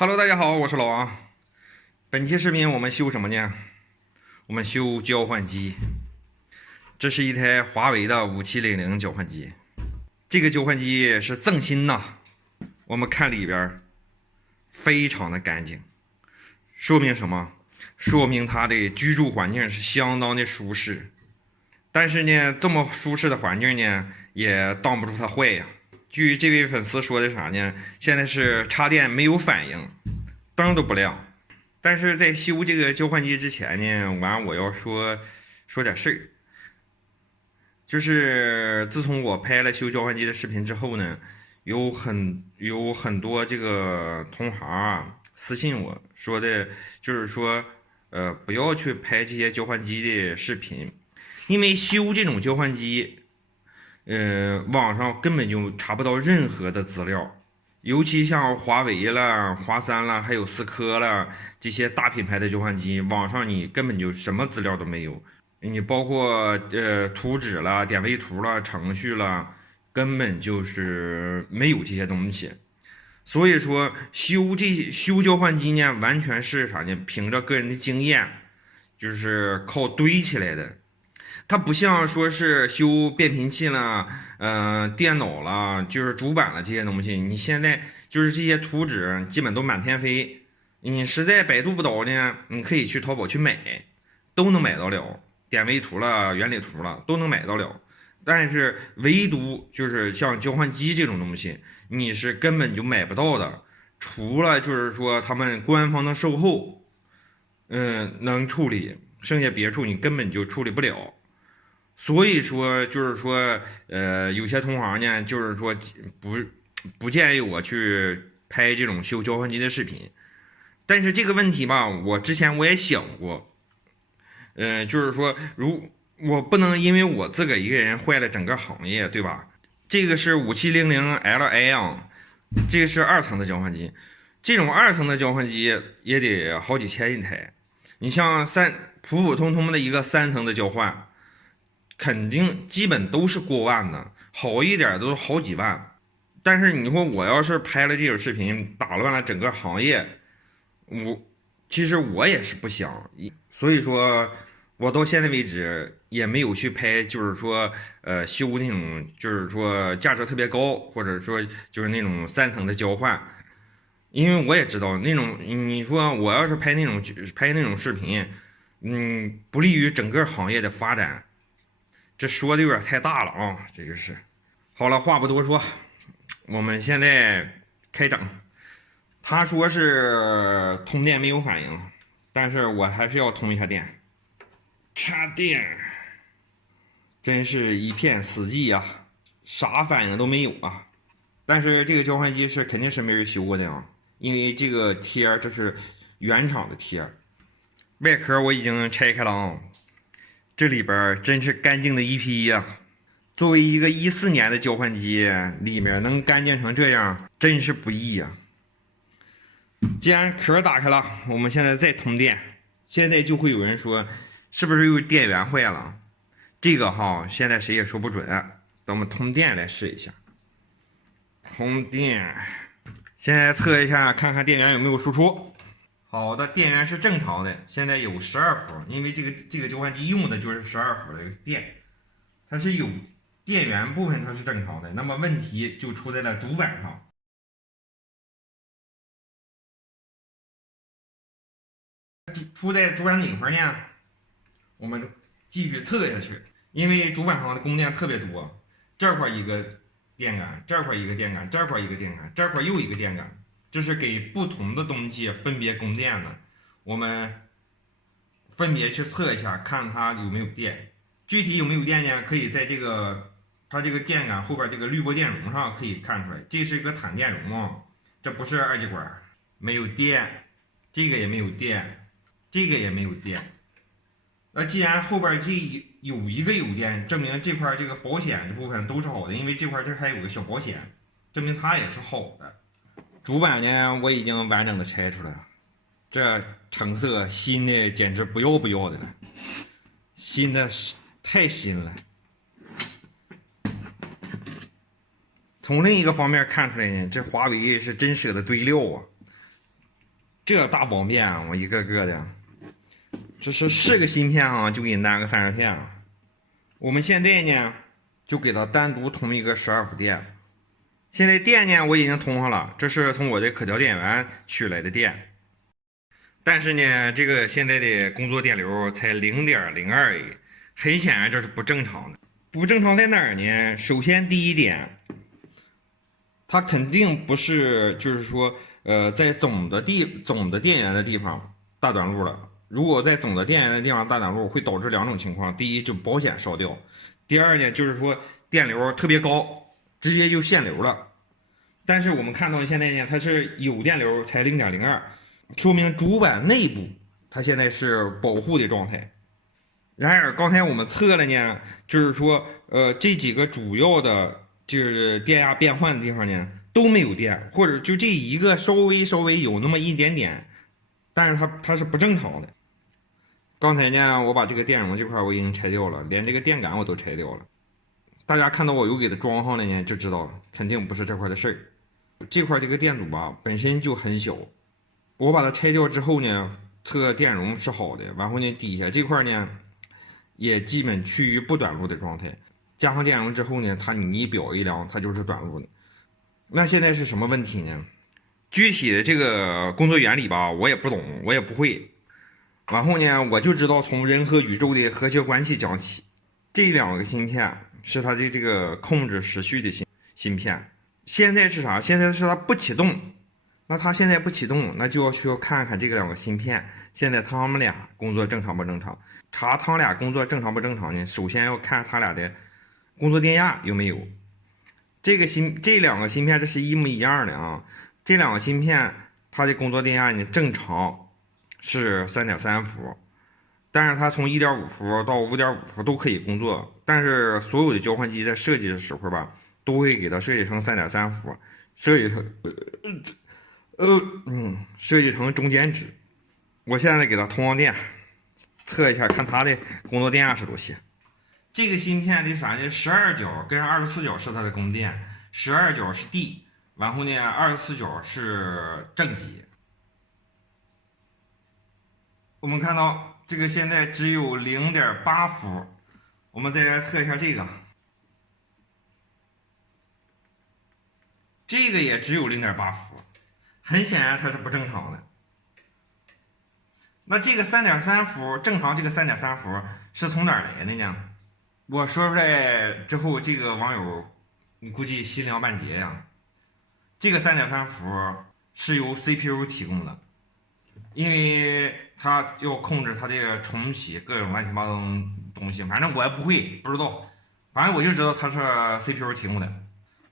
Hello，大家好，我是老王。本期视频我们修什么呢？我们修交换机。这是一台华为的5700交换机。这个交换机是赠新呐。我们看里边非常的干净，说明什么？说明它的居住环境是相当的舒适。但是呢，这么舒适的环境呢，也挡不住它坏呀。据这位粉丝说的啥呢？现在是插电没有反应，灯都不亮。但是在修这个交换机之前呢，我要说点事儿。就是自从我拍了修交换机的视频之后呢，有很多这个同行啊私信我说的，就是说，不要去拍这些交换机的视频，因为修这种交换机。网上根本就查不到任何的资料，尤其像华为了、华三了，还有思科了这些大品牌的交换机，网上你根本就什么资料都没有。你包括图纸了、点位图了、程序了，根本就是没有这些东西。所以说修交换机呢，完全是啥呢？凭着个人的经验，就是靠堆起来的。它不像说是修变频器了，电脑了，就是主板了这些东西，你现在就是这些图纸基本都满天飞，你实在百度不到呢，你可以去淘宝去买，都能买到了，点位图了、原理图了都能买到了，但是唯独就是像交换机这种东西，你是根本就买不到的，除了就是说他们官方的售后，能处理，剩下别处你根本就处理不了。所以说，就是说，有些同行呢，就是说不不建议我去拍这种修交换机的视频。但是这个问题吧，我之前我也想过，就是说，我不能因为我自个一个人坏了整个行业，对吧？这个是5700Li 啊，这个是2层的交换机，这种2层的交换机也得好几千一台。你像普普通通的一个3层的交换。肯定基本都是过万的，好一点都是好几万。但是你说我要是拍了这种视频，打乱了整个行业，我其实我也是不想，所以说我到现在为止也没有去拍，就是说修那种就是说价值特别高，或者说就是那种3层的交换，因为我也知道那种你说我要是拍那种视频，不利于整个行业的发展。这说的有点太大了啊，这个是。好了，话不多说，我们现在开整。他说是通电没有反应，但是我还是要通一下电。插电，真是一片死寂啊，啥反应都没有啊。但是这个交换机是肯定是没人修过的啊，因为这个贴这是原厂的贴，外壳我已经拆开了啊。这里边真是干净的一批呀！作为一个14年的交换机，里面能干净成这样，真是不易呀。既然壳打开了，我们现在再通电。现在就会有人说，是不是又电源坏了？这个哈，现在谁也说不准。咱们通电来试一下。通电，现在测一下，看看电源有没有输出。好的，电源是正常的，现在有12伏，因为这个交换机用的就是12伏的电，它是有电源部分它是正常的，那么问题就出在了主板上。出在主板哪块呢？我们继续测下去，因为主板上的供电特别多，这块一个电感，这块一个电感，这块一个电感，这块又一个电感。这是给不同的东西分别供电的，我们分别去测一下，看它有没有电。具体有没有电呢？可以在它这个电感后边这个滤波电容上可以看出来，这是一个坦电容啊，这不是二极管，没有电，这个也没有电，这个也没有电。那既然后边这有一个有电，证明这块这个保险的部分都是好的，因为这块这还有个小保险，证明它也是好的。主板呢，我已经完整的拆出来了，这成色新的简直不要不要的了，新的太新了。从另一个方面看出来呢，这华为是真舍得堆料啊。这大方便啊，我一个个的，这是个芯片啊，就给你安个30片啊。我们现在呢，就给它单独通一个12伏电。现在电呢我已经通上了，这是从我的可调电源取来的电。但是呢，这个现在的工作电流才0.02A，很显然这是不正常的。不正常在哪儿呢？首先第一点，它肯定不是，就是说，在总的电源的地方大短路了。如果在总的电源的地方大短路，会导致2种情况：第一，就保险烧掉；第二呢，就是说电流特别高，直接就限流了。但是我们看到现在呢，它是有电流才0.02，说明主板内部它现在是保护的状态。然而刚才我们测了呢，就是说，这几个主要的就是电压变换的地方呢都没有电，或者就这一个稍微有那么一点点，但是它是不正常的。刚才呢，我把这个电容这块我已经拆掉了，连这个电感我都拆掉了。大家看到我又给它装上了呢，就知道肯定不是这块的事儿。这块这个电阻吧本身就很小，我把它拆掉之后呢，测电容是好的，然后呢底下这块呢也基本趋于不短路的状态。加上电容之后呢，你一表一量，它就是短路的。那现在是什么问题呢？具体的这个工作原理吧，我也不懂，我也不会。然后呢，我就知道从人和宇宙的和谐关系讲起。这2个芯片是它的这个控制时序的芯片。现在是啥？现在是它不启动。那它现在不启动，那就需要看看这2个芯片现在它们俩工作正常不正常。查它俩工作正常不正常呢？首先要看它俩的工作电压有没有。这2个芯片这是一模一样的啊。这2个芯片它的工作电压呢正常是3.3伏，但是它从1.5伏到5.5伏都可以工作。但是所有的交换机在设计的时候吧，都会给它设计成3.3伏，设计成中间值。我现在给它通上电，测一下看它的工作电压是多些。这个芯片的反正12角跟24角是它的供电，12角是 D， 然后呢24角是正极。我们看到这个现在只有0.8伏，我们再来测一下这个，这个也只有0.8伏，很显然它是不正常的。那这个3.3伏正常，这个3.3伏是从哪儿来的呢？我说出来之后，这个网友你估计心凉半截呀。这个3.3伏是由 CPU 提供的，因为它要控制它这个重启各种乱七八糟的东西，反正我也不会，不知道，反正我就知道它是 CPU 提供的。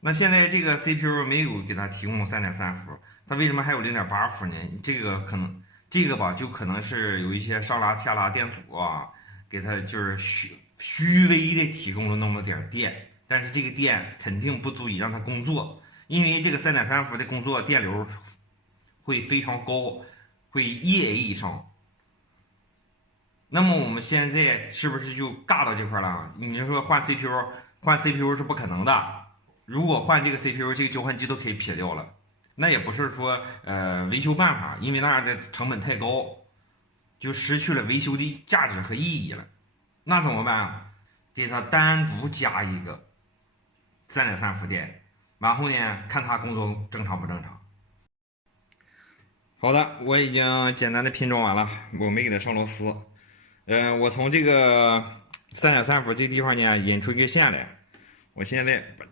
那现在这个 CPU 没有给它提供3.3伏，它为什么还有0.8伏呢？这个可能这个吧，就可能是有一些上拉下拉电阻啊，给它就是虚微的提供了那么点电，但是这个电肯定不足以让它工作，因为这个3.3伏的工作电流会非常高，会夜以上。那么我们现在是不是就尬到这块了？你说换 CPU 是不可能的。如果换这个 CPU， 这个交换机都可以撇掉了。那也不是说维修办法，因为那样的成本太高，就失去了维修的价值和意义了。那怎么办？给它单独加一个3.3伏电，然后呢，看它工作正常不正常。好的，我已经简单的拼装完了，我没给它上螺丝。我从这个3.3伏这地方呢引出一个线来，我现在把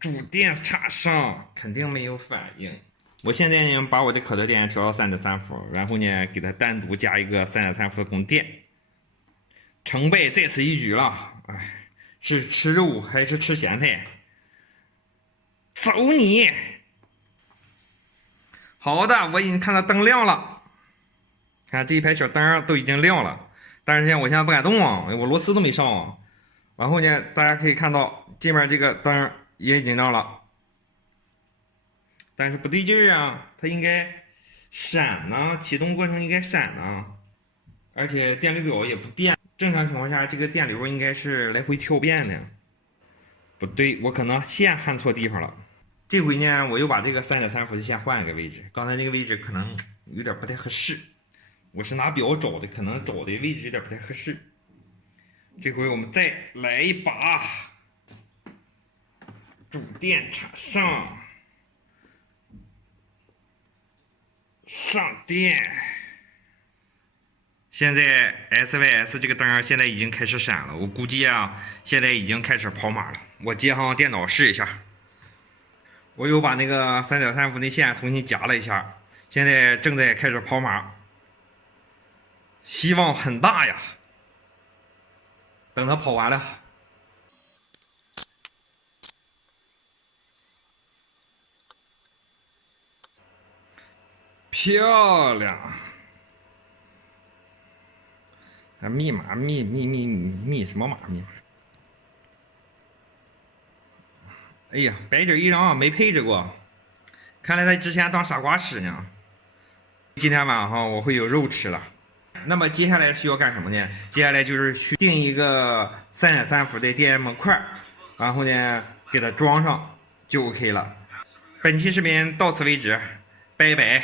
主电插上，肯定没有反应。我现在呢把我的可调电源调到3.3伏，然后呢给它单独加一个3.3伏的供电。成败在此一举了，哎，是吃肉还是吃咸菜？走你！好的，我已经看到灯亮了，看这一排小灯都已经亮了，但是呢，我现在不敢动啊，我螺丝都没上啊。然后呢，大家可以看到这边这个灯也已经亮了，但是不对劲儿啊，它应该闪呢，启动过程应该闪呢，而且电流表也不变。正常情况下，这个电流应该是来回跳变的。不对，我可能线焊错地方了。这回呢，我又把这个3.3伏的线换一个位置。刚才那个位置可能有点不太合适。我是拿表找的，可能找的位置有点不太合适。这回我们再来一把，主电插上，上电。现在 SYS 这个灯现在已经开始闪了，我估计啊，现在已经开始跑码了。我接上电脑试一下。我又把那个3.3伏的线重新夹了一下，现在正在开始跑码，希望很大呀。等它跑完了，漂亮。密码密什么码密码？哎呀，白底一张啊，没配置过，看来他之前当傻瓜使呢。今天晚上我会有肉吃了。那么接下来需要干什么呢？接下来就是去定一个3.3伏的电源模块，然后呢给它装上就 OK 了。本期视频到此为止，拜拜。